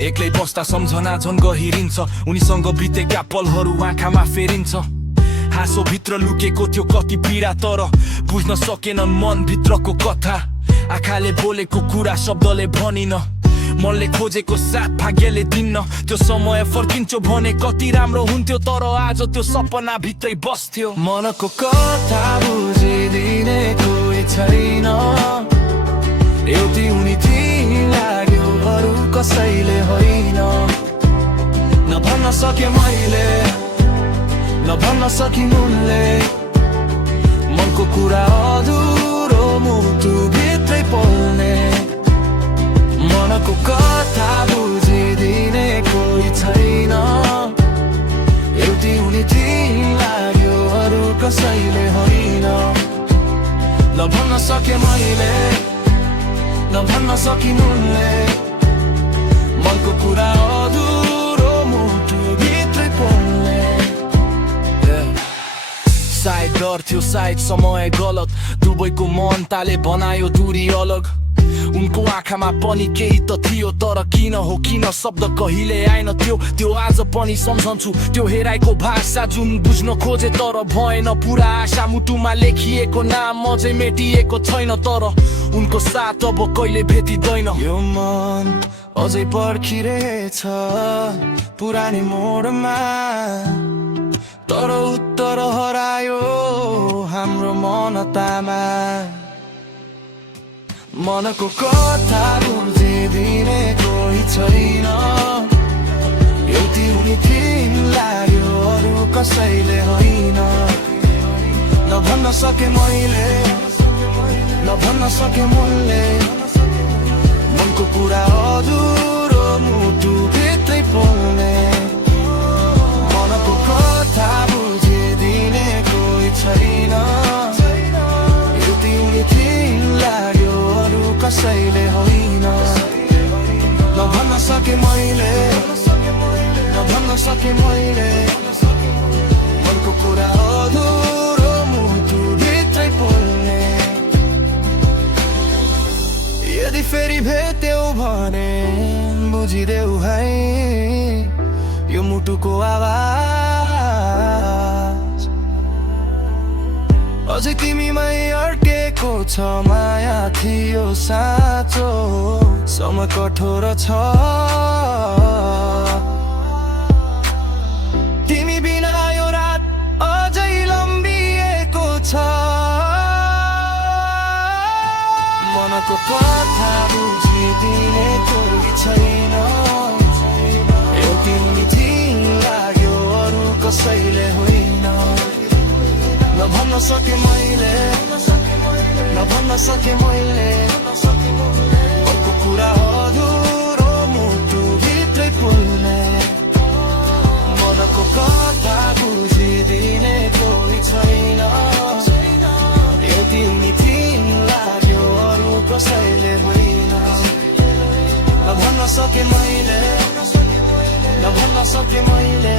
एक्लै बस्दा सम्झना झन् गहिरिन्छ उनीसँग बितेका पलहरू आँखामा फेरिन्छ हाँसो भित्र लुकेको थियो कति पीडा तर बुझ्न सकेनन् मन भित्रको कथा आँखाले बोलेको कुरा शब्दले भनिन मनले खोजेको साथ भाग्यले दिन्न त्यो समय फर्किन्थ्यो भने कति राम्रो हुन्थ्यो तर आज त्यो सपना भित्रै बस्थ्यो मनको कथा बुझिदिने कोही छैन एउटी उनी थिइन् लाग्यो अरू कसैले होइन नभन्न सके मैले नभन्न सकिन् उनले मनको कुरा अधुरो मुटु भित्रै पोल्ने मनको कथा बुझिदिने कोही छैन एउटी उनी थिइन् लाग्यो अरू कसैले होइन नभन्न सके मैले नभन्न सकिन् उनले मनको कुरा अधुरो मुटु भित्रै पोल्ने सायद डर थियो सायद समय गलत दुवैको मन ताले बनायो दूरी अलग उनको आँखामा पनि केही त थियो तर किन हो किन शब्द कहिले आएन त्यो आज पनि सम्झन्छु त्यो हेराएको भाषा जुन बुझ्न खोजे तर भएन पुरा आशा मुटुमा लेखिएको नाम अझै मेटिएको छैन तर उनको साथ अब कहिले भेटिँदैन यो मन अझै पर्खिरहेछ पुरानी मोडमा तर उत्तर हरायो हाम्रो मनतामा मनको कथा बुझिदिने कोही छैन एउटी उनी थिइन् लाग्यो अरू कसैले होइन नभन्न सके मैले नभन्न सके मनले मनको कुरा अधुरो मुटु भित्रै पोल्ने मनको कथा बुझिदिने कोही छैन एउटी उनी थिइन् लाग्यो कसैले होइन नभन्न सके मैले नभन्न सके मैले मनको कुरा अधुरो मुटु भित्रै पोल्ने यदि फेरि भेट्यौ भने बुझिदेऊ है यो मुटुको आवाज अझै तिमीमै अड्केको छ माया थियो साँचो समय कठोर छ तिमी बिना यो रात अझै लम्बिएको छ मनको कथा बुझिदिने कोही छैन एउटी उनी थिइन् लाग्यो अरू कसैले होइन नभन्न सके मैले नभन्न सके मैले मनको कुरा अधुरो मुटु भित्रै पोल्ने मनको कथा बुझिदिने कोही छैन एउटी उनी थिइन् लाग्यो अरू कसैले होइन नभन्न सके मैले नभन्न सके मैले